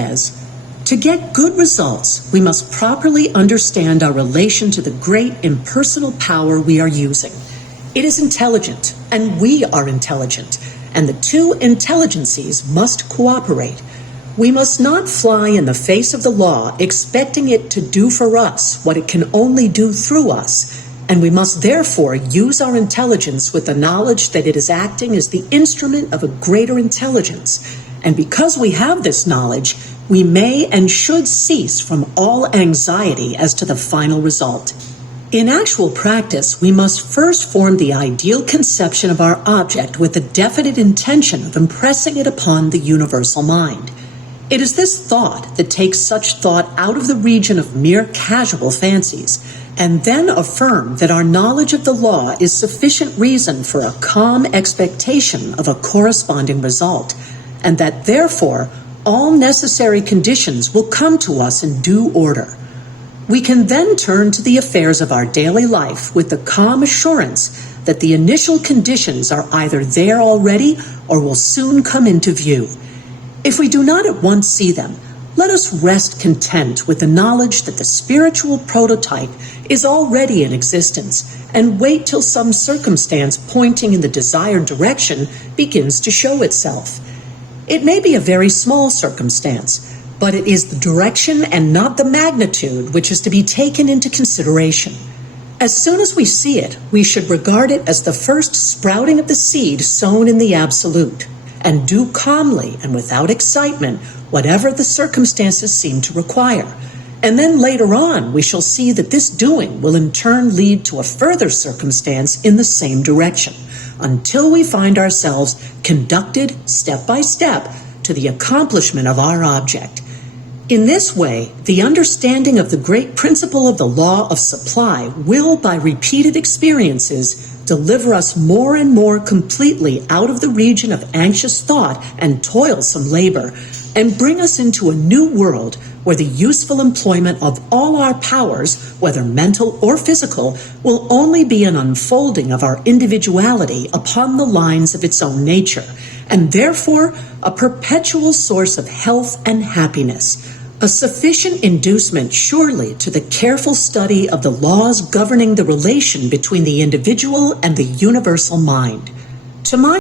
says, to get good results, we must properly understand our relation to the great impersonal power we are using. It is intelligent, and we are intelligent, and the two intelligences must cooperate. We must not fly in the face of the law, expecting it to do for us what it can only do through us, and we must therefore use our intelligence with the knowledge that it is acting as the instrument of a greater intelligence. And because we have this knowledge, we may and should cease from all anxiety as to the final result. In actual practice, we must first form the ideal conception of our object with the definite intention of impressing it upon the universal mind. It is this thought that takes such thought out of the region of mere casual fancies, and then affirm that our knowledge of the law is sufficient reason for a calm expectation of a corresponding result, and that therefore all necessary conditions will come to us in due order. We can then turn to the affairs of our daily life with the calm assurance that the initial conditions are either there already or will soon come into view. If we do not at once see them, let us rest content with the knowledge that the spiritual prototype is already in existence and wait till some circumstance pointing in the desired direction begins to show itself. It may be a very small circumstance, but it is the direction and not the magnitude which is to be taken into consideration. As soon as we see it, we should regard it as the first sprouting of the seed sown in the absolute, and do calmly and without excitement whatever the circumstances seem to require. And then later on we shall see that this doing will in turn lead to a further circumstance in the same direction, until we find ourselves conducted step by step to the accomplishment of our object. In this way, the understanding of the great principle of the law of supply will, by repeated experiences, deliver us more and more completely out of the region of anxious thought and toilsome labor, and bring us into a new world where the useful employment of all our powers, whether mental or physical, will only be an unfolding of our individuality upon the lines of its own nature, and therefore a perpetual source of health and happiness. A sufficient inducement, surely, to the careful study of the laws governing the relation between the individual and the universal mind. To my